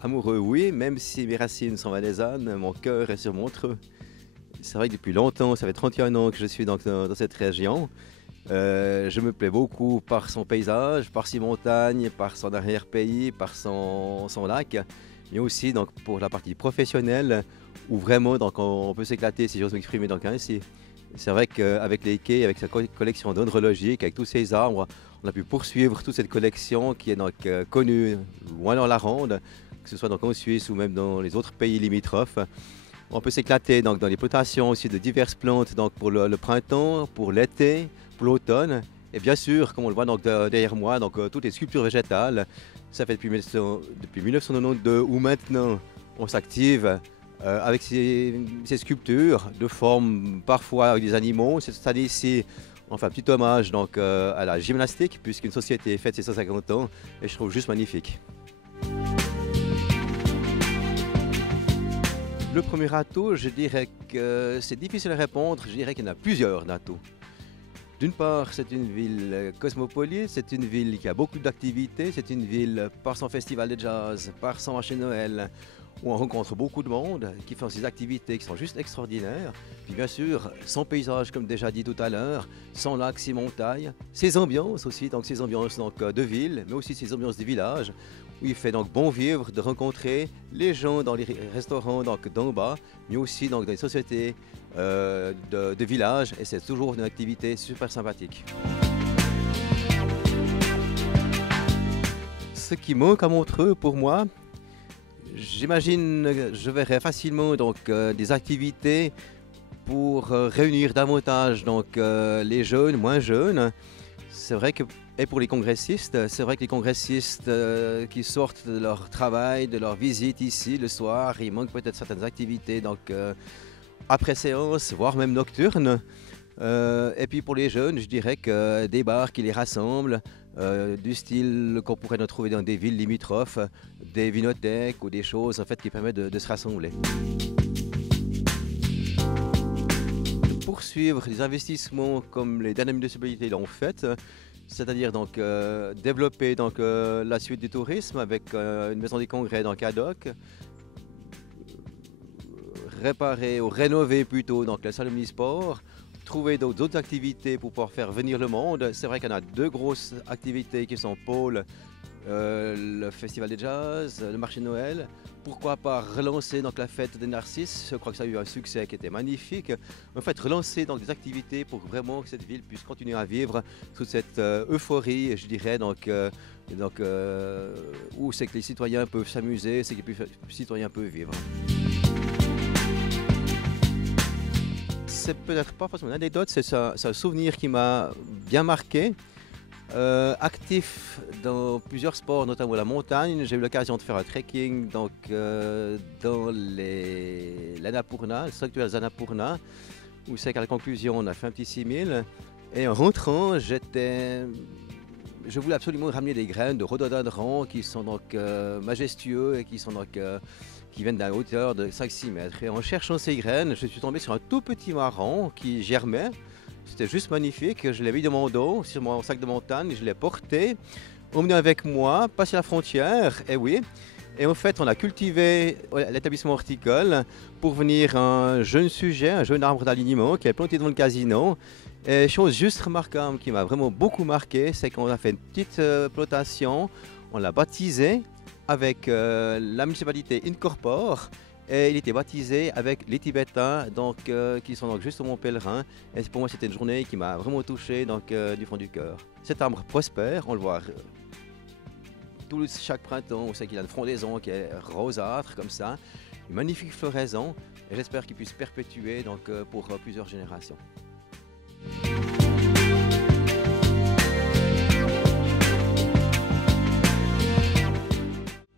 Amoureux, oui, même si mes racines sont valaisannes, mon cœur est sur Montreux. C'est vrai que depuis longtemps, ça fait 31 ans que je suis dans cette région. Je me plais beaucoup par son paysage, par ses montagnes, par son arrière-pays, par son lac, mais aussi donc, pour la partie professionnelle, où vraiment donc, on peut s'éclater, si j'ose m'exprimer donc, ainsi. C'est vrai qu'avec les quais, avec sa collection dendrologique, avec tous ces arbres, on a pu poursuivre toute cette collection qui est donc, connue loin dans la ronde, que ce soit donc, en Suisse ou même dans les autres pays limitrophes. On peut s'éclater donc, dans les plantations aussi de diverses plantes donc, pour le printemps, pour l'été, pour l'automne. Et bien sûr, comme on le voit donc, derrière moi, donc, toutes les sculptures végétales. Ça fait depuis 1992 où maintenant on s'active avec ces sculptures de forme parfois avec des animaux. Cette année ici, on fait un petit hommage donc, à la gymnastique puisqu'une société fête ses 150 ans et je trouve juste magnifique. Le premier atout, je dirais que c'est difficile à répondre, je dirais qu'il y en a plusieurs atouts. D'une part, c'est une ville cosmopolite, c'est une ville qui a beaucoup d'activités, c'est une ville par son festival de jazz, par son marché de Noël, où on rencontre beaucoup de monde qui font ces activités qui sont juste extraordinaires. Puis bien sûr, son paysage, comme déjà dit tout à l'heure, son lac, ses montagnes, ses ambiances aussi, donc ces ambiances donc, de ville, mais aussi ces ambiances de village, où il fait donc bon vivre de rencontrer les gens dans les restaurants donc d'en bas, mais aussi donc, dans les sociétés de village, et c'est toujours une activité super sympathique. Ce qui manque à Montreux pour moi, j'imagine je verrais facilement donc, des activités pour réunir davantage donc, les jeunes, moins jeunes. C'est vrai que, et pour les congressistes, c'est vrai que les congressistes qui sortent de leur travail, de leur visite ici le soir, il manque peut-être certaines activités donc, après séance, voire même nocturnes. Et puis pour les jeunes, je dirais que des bars qui les rassemblent, du style qu'on pourrait trouver dans des villes limitrophes, des vinothèques ou des choses en fait, qui permettent de se rassembler. Poursuivre les investissements comme les dernières municipalités l'ont fait, c'est-à-dire donc, développer donc, la suite du tourisme avec une maison des congrès dans Cadoc, réparer ou rénover plutôt donc, la salle omnisport, trouver d'autres activités pour pouvoir faire venir le monde. C'est vrai qu'il y en a deux grosses activités qui sont pôles, le festival de jazz, le marché de Noël. Pourquoi pas relancer donc, la fête des Narcisses? Je crois que ça a eu un succès qui était magnifique. En fait, relancer donc, des activités pour vraiment que cette ville puisse continuer à vivre toute cette euphorie, je dirais, où c'est que les citoyens peuvent s'amuser, c'est que les citoyens peuvent vivre. C'est peut-être pas forcément une anecdote, c'est un souvenir qui m'a bien marqué. Actif dans plusieurs sports, notamment la montagne, j'ai eu l'occasion de faire un trekking donc, dans l'Annapurna, le sanctuaire d'Annapurna, où c'est qu'à la conclusion on a fait un petit 6000. Et en rentrant, je voulais absolument ramener des graines de rhododendron qui sont donc majestueux et qui viennent d'une hauteur de 5-6 mètres. Et en cherchant ces graines, je suis tombé sur un tout petit marron qui germait. C'était juste magnifique. Je l'ai mis dans mon dos, sur mon sac de montagne, je l'ai porté, emmené avec moi, passé la frontière, et oui. Et en fait, on a cultivé l'établissement horticole pour venir un jeune sujet, un jeune arbre d'alignement qui est planté devant le casino. Et chose juste remarquable qui m'a vraiment beaucoup marqué, c'est qu'on a fait une petite plantation, on l'a baptisé avec la municipalité Incorpore. Et il était baptisé avec les Tibétains donc, qui sont donc justement pèlerins. Et pour moi, c'était une journée qui m'a vraiment touché donc, du fond du cœur. Cet arbre prospère, on le voit chaque printemps, on sait qu'il a une frondaison qui est rosâtre comme ça. Une magnifique floraison et j'espère qu'il puisse perpétuer donc, pour plusieurs générations.